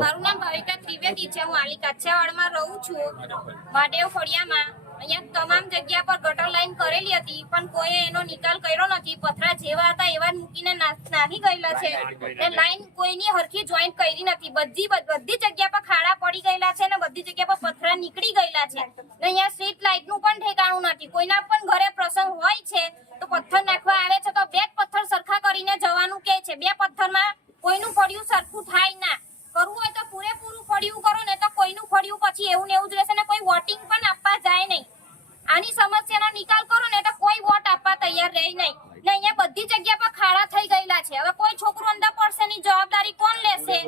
મારું નામ ભાવિકા ત્રિવેદી છે હું આલી કાછિયાવાડમાં રહું છું. વાડેવ ફળિયામાં. અહીંયા તમામ જગ્યા પર ગટર લાઈન કરેલી હતી પણ કોઈ એનો નિકાલ કર્યો નથી. પથરા જેવા હતા એવા મૂકીને નાહી નાખી ગયેલા છે. એ લાઈન કોઈની હરખી જોઈન્ટ કરી નથી. બધી બધી જગ્યા પર ખાડા પડી ગયેલા છે ને બધી જગ્યા પર પથરા નીકળી ગયેલા છે. ને અહીંયા સ્ટ્રીટ લાઇટનું પણ ઠેકાણું નથી. કોઈના પણ ઘરે પ્રસંગ હોય છે તો પથ્થર નાખવા આવે છે તો બે પથ્થર સરખા કરીને જવાનું કે છે. બે પથ્થરમાં કોઈનું ફળિયું સરખું થાય ના. કરવું હોય તો પૂરેપૂરું ફળિયું કરો ને તો કોઈનું ફળિયું પછી એવું ને એવું જ રહેશે ને કોઈ વોટિંગ પણ આપવા જાય નહીં. આની સમસ્યાનો નિકાલ કરો ને તો કોઈ વોટ આપવા તૈયાર રહે નહીં. ને અહીંયા બધી જગ્યા પર ખાડા થઈ ગયેલા છે. હવે કોઈ છોકરો અંદર પડશે ની જવાબદારી કોણ લેશે?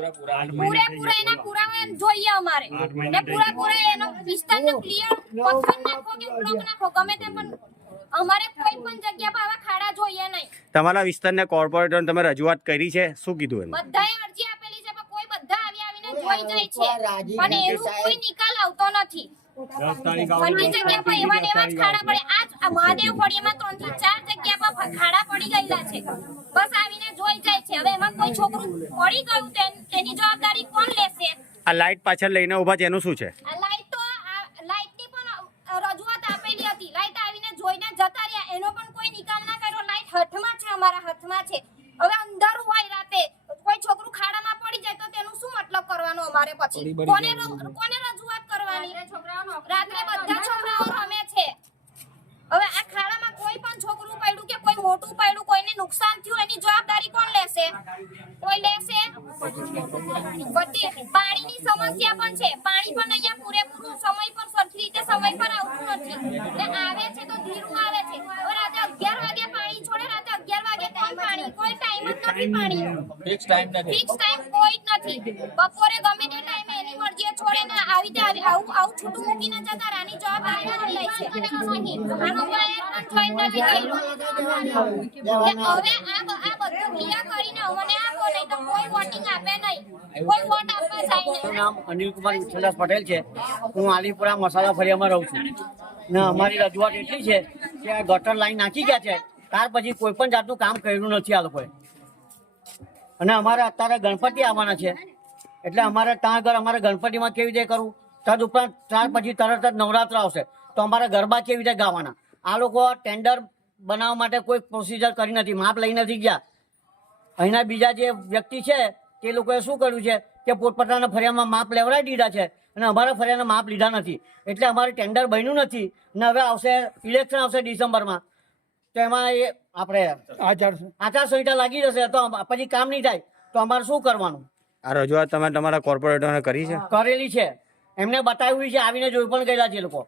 પૂરેપૂરા એના પુરાવા જોઈએ અમારે. ને પૂરેપૂરા એનો વિસ્તારનો ક્લિયર પથ્થર નાખો કે બ્લોક નાખો ગમે તે પણ અમારે કોઈ પણ જગ્યા પર આવા ખાડા જોઈએ નહીં. તમારા વિસ્તારના કોર્પોરેટરને તમે રજૂઆત કરી છે? શું કીધું એને બધાએ અરજી આપેલી છે પણ કોઈ બધા આવી આવીને જોઈ જાય છે. પણ એનો કોઈ નિકાલ આવતો નથી. બધી જગ્યા પર એવા એવા જ ખાડા પડે. આજ મહાદેવ ફળિયામાં ત્રણથી ચાર જગ્યા પર ખાડા પડી ગયેલા છે. બસ આવીને જોઈ જાય છે. હવે એમાં કોઈ છોકરું પડી ગયું તેની જવાબદારી કોણ લેશે? આ લાઈટ પાછળ લઈને ઊભા છે એનું શું છે? આ લાઈટ તો આ લાઈટની પણ અ, રજૂઆત આપેલી હતી લાઈટ આવીને જોઈને જતા રહ્યા એનો પણ કોઈ નિકાલ ના કર્યો લાઈટ અમારા હાથમાં છે. હવે અંધારું હોય રાતે કોઈ છોકરું ખાડામાં પડી જાય તો તેનું શું મતલબ કરવાનો અમારે પછી? કોને કોને રજૂઆત કરવાની રાત્રે બધા છોકરાઓ રમે છે હવે આ ખાડામાં કોઈ પણ છોકરું પડ્યું કે કોઈ મોટું પડ્યું કોઈને નુકસાન થયું એની જવાબદારી કોણ લેશે કોઈ લેશે બધી પાણીની સમસ્યા પણ છે પાણી પણ અહીંયા પૂરેપૂરું સમય પર સરખી રીતે સમય પર આવતું નથી ને આવે છે તો ધીરું આવે છે હવે રાતે અગિયાર વાગે પાણી છોડે રાતે અગિયાર વાગે કોઈ પાણી કોઈ જ પાણી. ફિક્સ ટાઈમ નથી. ફિક્સ ટાઈમ કોઈ જ નથી. બપોરે ગમે તે ટાઈમે એની મરજીએ છોડે ને આવી રીતે આવું. આવું છૂટું મૂકીને જતા રાની જવાબદારી કોણ લે છે. આનો પણ જોઈન્ટ નથી થયેલું. હવે આ આ બધું ક્લિયર કરીને અમને આપો નહીં તો કોઈ વોટિંગ આપે નહીં. કોઈ વોટ આપવા જાય નહીં. નામ અનિલકુમાર વિઠ્ઠલદાસ પટેલ છે. હું આલીપુરા મસાલા ફળિયામાં રહું છું. ને અમારી રજૂઆત એટલી છે કે આ ગટર લાઈન નાખી ગયા છે. ત્યાર પછી કોઈ પણ જાતનું કામ કર્યું નથી આ લોકોએ. અને અમારે અત્યારે ગણપતિ આવવાના છે. એટલે અમારે ત્યાં આગળ અમારે ગણપતિમાં કેવી રીતે કરવું? તદ ઉપરાંત ત્યાર પછી તરત જ નવરાત્ર આવશે. તો અમારે ગરબા કેવી રીતે ગાવાના? આ લોકો ટેન્ડર બનાવવા માટે કોઈ પ્રોસિજર કરી નથી, માપ લઈ નથી ગયા. અહીંના બીજા જે વ્યક્તિ છે, તે લોકોએ શું કર્યું છે કે પોતપોતાના ફરિયામાં માપ લેવડાવી દીધા છે અને અમારા ફરિયાના માપ લીધા નથી. એટલે અમારે ટેન્ડર બન્યું નથી. ને હવે આવશે ઇલેક્શન આવશે ડિસેમ્બરમાં. તો એમાં એ આપણે આચારસંહિતા લાગી જશે તો પછી કામ નહીં થાય તો અમારે શું કરવાનું? આ રજૂઆત તમે તમારા કોર્પોરેટરને કરી છે? કરેલી છે. એમને બતાવ્યું છે આવીને જોઈ પણ ગયેલા છે લોકો.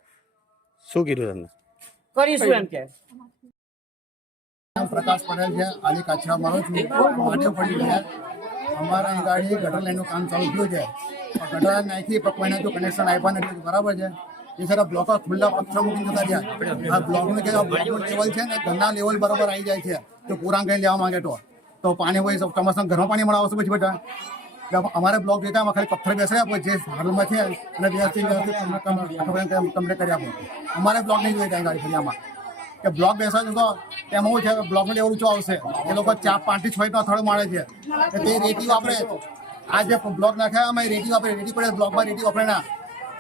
શું કીધું તમને? કરીશું એમ કે. પ્રકાશ પટેલ છે આલી કાછરા મારો છું. પડી છે. અમારા અહીં ગાડી ગટર લાઈનનું કામ ચાલુ થયું છે. ગટર નાખી પણ કોઈને જો કનેક્શન આપ્યા નથી બરાબર છે. એ સારા બ્લોક ખુલ્લા પથ્થર મૂકી જતા રહ્યા. આ બ્લોકનું કે બ્લોકનું લેવલ છે ને, ઘરના લેવલ બરાબર આવી જાય છે. તો પૂરા કઈ લેવા માંગે તો? તો પાણી હોય ચોમાસા ઘરમાં પાણી મળાવશે પછી બધા અમારે બ્લોક જોઈતા એમાં ખાલી પથ્થર બેસાડી આપો જે હાલમાં છે અને વ્યવસ્થિત કરી આપો અમારે બ્લોક નહીં જોઈતા ગાડી ફરિયામાં કે બ્લોક બેસાડો તો તેમાં શું છે બ્લોક લેવલ ઊંચો આવશે. એ લોકો ચાર પાંચથી છ ઇંચનો થડ મારે છે. તે રેતી વાપરે. આ જે બ્લોક નાખ્યા અમે રેતી વાપરે. રેતી પડે બ્લોકમાં રેતી વાપરે ના.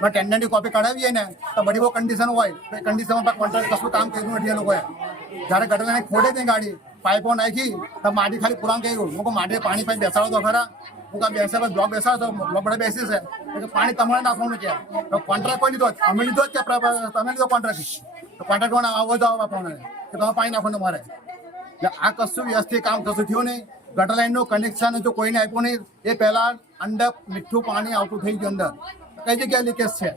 પણ ટેન્ડરની કોપી કઢાવીએ ને, તો બધી બહુ કન્ડિશન હોય. તો એ કન્ડિશનમાં કોન્ટ્રાક્ટ કશું કામ કર્યું નથી એ લોકોએ. જ્યારે ગટર લાઈને ખોડે તે ગાડી પાઇપો નાખી, તો માટી ખાલી પુરાણ કર્યું. હું માટી પાણી પાઈ બેસાડો તો ખરા. હું કાં બેસે બ્લોક બેસાડો તો બ્લોક બધા બેસી છે. એટલે પાણી તમારે નાખવાનું છે. તો કોન્ટ્રાક્ટ કોઈ લીધો? અમે લીધો જ કે તમે લીધો કોન્ટ્રાક્ટ તો કોન્ટ્રાક્ટ કોણ આવો તો આપણને. કે તમે પાણી નાખવાનું મારે. એટલે આ કશું વ્યવસ્થિત કામ કશું થયું નહીં. ગટર લાઈનનું કનેક્શન જો કોઈને આપ્યું નહીં, એ પહેલાં અંદર મીઠું પાણી આવતું થઈ ગયું અંદર. કઈ જગ્યાએ લીકેજ છે?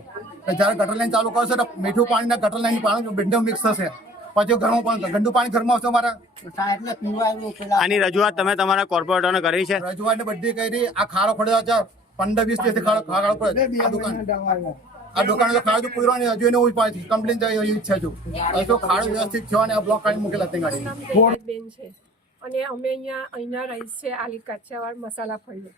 જ્યારે ગટર લાઈન ચાલુ કરશે તો મીઠું પાણી ને ગટર લાઈન પાણી બંને મિક્સ થશે. પછી ઘરમાં પણ ગંદુ પાણી ઘરમાં આવશે મારા આની રજૂઆત તમે તમારા કોર્પોરેટરને કરી છે? રજૂઆત બધી કરી. આ ખાડો ખોડેલો છે. પંદર વીસ દિવસથી ખાડો ખાડો પડે આ દુકાન. આ દુકાન ખાડો પૂરો હજુ એને કમ્પ્લેન જાય એવી ઈચ્છા હજુ. ખાડો વ્યવસ્થિત થયો અને બ્લોક કાઢી મૂકેલા તે ગાડી. અને અમે અહીંયા અહીંના રહીશ છે આલી કાચિયાવાડ મસાલા ફળિયા.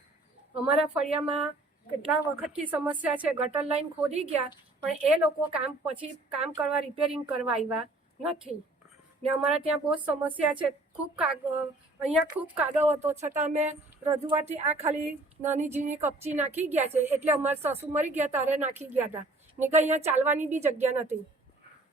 અમારા ફળિયામાં કેટલા વખતથી સમસ્યા છે ગટર લાઈન ખોદી ગયા પણ એ લોકો કામ પછી કામ કરવા રિપેરિંગ કરવા આવ્યા નથી. ને અમારા ત્યાં બહુ સમસ્યા છે. ખૂબ કાગ અહીંયા ખૂબ કાદવ હતો. છતાં અમે રજૂઆતથી આ ખાલી નાની જીની કપચી નાખી ગયા છે. એટલે અમારા સાસુ મરી ગયા ત્યારે નાખી ગયા હતા. ને કે અહીંયા ચાલવાની બી જગ્યા નથી.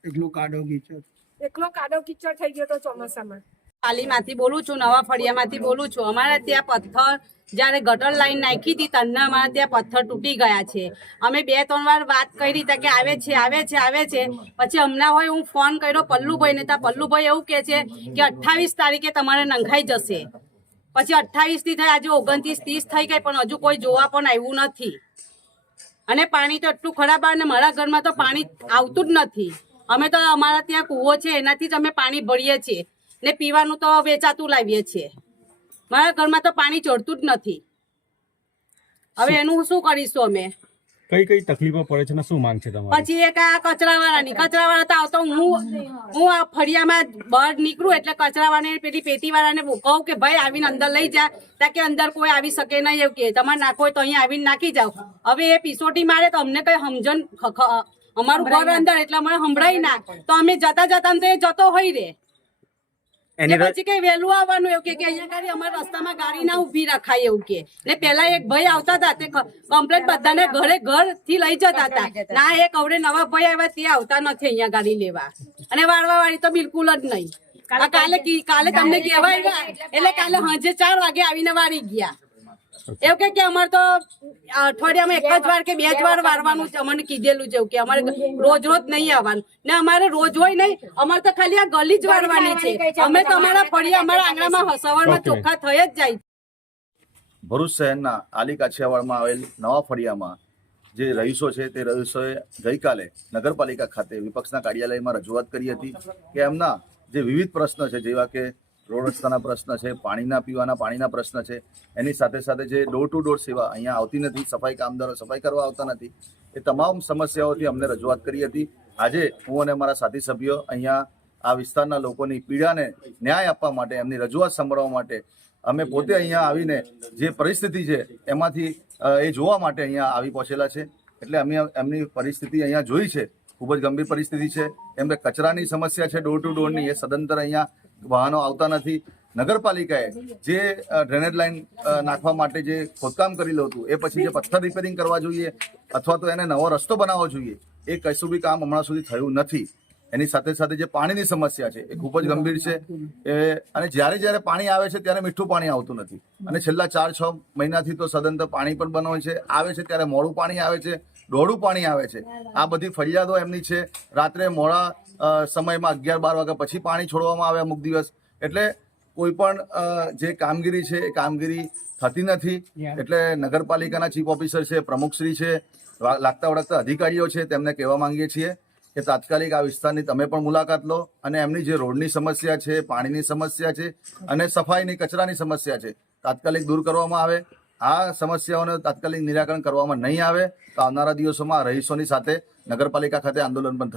એકલો કાદવ કીચડ એકલો કાદવ કીચડ થઈ ગયો હતો ચોમાસામાં. પાલીમાંથી બોલું છું, નવા ફળિયામાંથી બોલું છું. અમારા ત્યાં પથ્થર, જ્યારે ગટર લાઈન નાખી હતી, તન્ના અમારા ત્યાં પથ્થર તૂટી ગયા છે. અમે બે, ત્રણ વાર વાત કરી હતા કે આવે છે આવે છે આવે છે. પછી હમણાં હોય હું ફોન કર્યો પલ્લુભાઈને, ત્યાં પલ્લુભાઈ એવું કહે છે કે અઠ્ઠાવીસ તારીખે તમારે નંખાઈ જશે. પછી અઠ્ઠાવીસથી થઈ આજે ઓગણત્રીસ, ત્રીસ થઈ ગઈ, પણ હજુ કોઈ જોવા પણ આવ્યું નથી. અને પાણી તો એટલું ખરાબ આવે ને મારા ઘરમાં તો પાણી આવતું જ નથી. અમે તો અમારા ત્યાં કૂવો છે, એનાથી જ અમે પાણી ભરીએ છીએ. ને પીવાનું તો વેચાતું લાવીએ છીએ. મારા ઘરમાં તો પાણી ચડતું જ નથી. હવે એનું શું કરીશું અમે? કઈ કઈ તકલીફો પડે છે ને શું માંગ છે તમારી? પછી એક આ કચરાવાળાની. કચરાવાળા તો આવતો હું હું આ ફળિયામાં બહાર નીકળું એટલે કચરાવાળાને પેલી પેટીવાળાને કહું કે ભાઈ આવીને અંદર લઈ જા ત્યાં કે અંદર કોઈ આવી શકે નહીં એવું કે. તમારે નાખો હોય તો અહીંયા આવીને નાખી જાઓ. હવે એ પીસોટી મારે તો અમને કઈ સમજણ અમારું ઘર અંદર એટલે મને સંભળાય ના. તો અમે જતા જતા તો એ જતો હોય રે. એની પછી કઈ વહેલું આવવાનું એવું કે કે અહીંયા ગાડી અમારા રસ્તામાં ગાડી ના ઊભી રખાય એવું કે. પેલા એક ભાઈ આવતા હતા તે કમ્પ્લેટ બધાને ઘરે ઘરથી લઈ જતા હતા. ના એક અવડે નવા ભાઈ આવ્યા તે આવતા નથી અહીંયા ગાડી લેવા. અને વાળવા વાળી તો બિલકુલ જ નહીં. કાલે કાલે તમને કહેવાય એટલે કાલે. સાંજે ચાર વાગે આવીને વાળી ગયા. એવું કે કે અમારે તો અઠવાડિયામાં એક જ વાર કે બે જ વાર વારવાનું છે અમને કીધેલું છે કે અમારે રોજ રોજ નહીં આવવાનું. ને અમારે રોજ હોય નહીં અમારે તો ખાલી આ ગલી જ વારવાની છે. અમે તો અમારા ફળિયા અમારા આંગણામાં સવારમાં ચોખ્ખા થઈ જ જાય. ભરૂચ શહેરના આલી કાછિયાવાડમાં આવેલ નવા ફળિયામાં જે રહીશો છે તે રહીશોએ ગઈકાલે નગરપાલિકા ખાતે વિપક્ષના કાર્યાલયમાં રજૂઆત કરી હતી કે એમના જે વિવિધ પ્રશ્ન છે જેવા કે રોડ રસ્તાના પ્રશ્ન છે, પાણીના પીવાના પાણીના પ્રશ્ન છે, એની સાથે સાથે જે ડોર ટુ ડોર સેવા અહીંયા આવતી નથી, સફાઈ કામદારો સફાઈ કરવા આવતા નથી, એ તમામ સમસ્યાઓથી અમને રજૂઆત કરી હતી. આજે હું અને મારા સાથી સભ્યો અહીંયા આ વિસ્તારના લોકોની પીડાને ન્યાય આપવા માટે, એમની રજૂઆત સાંભળવા માટે, અમે પોતે અહીંયા આવીને જે પરિસ્થિતિ છે, એમાંથી એ જોવા માટે અહીંયા આવી પહોંચેલા છે. એટલે અમે, એમની પરિસ્થિતિ અહીંયા જોઈ છે. ખૂબ જ ગંભીર પરિસ્થિતિ છે. એમને કચરાની સમસ્યા છે ડોર ટુ ડોરની એ સદંતર અહીંયા વાહનો આવતા નથી. નગરપાલિકાએ જે ડ્રેનેજ લાઇન નાખવા માટે જે ખોદકામ કરેલું હતું, એ પછી જે પથ્થર રિપેરિંગ કરવા જોઈએ અથવા તો એને નવો રસ્તો બનાવવો જોઈએ, એ કશું બી કામ હમણાં સુધી થયું નથી. એની સાથે સાથે જે પાણીની સમસ્યા છે, એ ખૂબ જ ગંભીર છે. એ, અને જ્યારે જ્યારે પાણી આવે છે ત્યારે મીઠું પાણી આવતું નથી. અને છેલ્લા ચાર છ મહિનાથી તો સદંતર પાણી પણ બનો છે. આવે છે ત્યારે મોડું પાણી આવે છે. દોડું પાણી આવે છે. આ બધી ફરિયાદો એમની છે. રાત્રે મોડા સમયમાં અગિયાર બાર વાગ્યા પછી પાણી છોડવામાં આવે અમુક દિવસ. એટલે કોઈ પણ જે કામગીરી છે એ કામગીરી થતી નથી. એટલે નગરપાલિકાના ચીફ ઓફિસર છે પ્રમુખશ્રી છે લાગતા વળગતા અધિકારીઓ છે તેમને કહેવા માંગીએ છીએ કે તાત્કાલિક આ વિસ્તારની તમે પણ મુલાકાત લો અને એમની જે રોડની સમસ્યા છે પાણીની સમસ્યા છે અને સફાઈની કચરાની સમસ્યા છે તાત્કાલિક દૂર કરવામાં આવે. આ સમસ્યાઓને તાત્કાલિક નિરાકરણ કરવામાં નહીં આવે તો આવનારા દિવસોમાં રહીશોની સાથે નગરપાલિકા ખાતે આંદોલન પણ